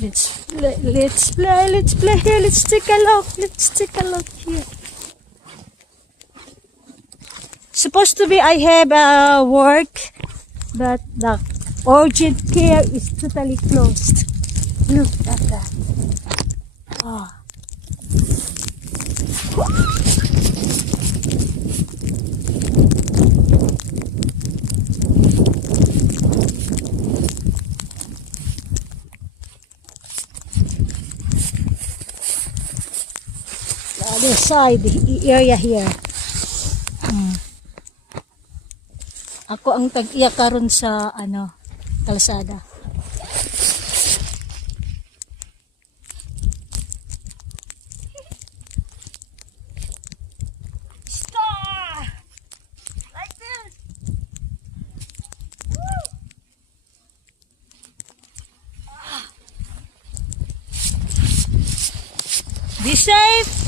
Let's play here. Let's take a look here. Supposed to be I have work, but the urgent care is totally closed. Look at that. Oh. The other side, the area here. Ako ang tag-iya karon sa kalsada. Star! Like this. Woo! Be safe.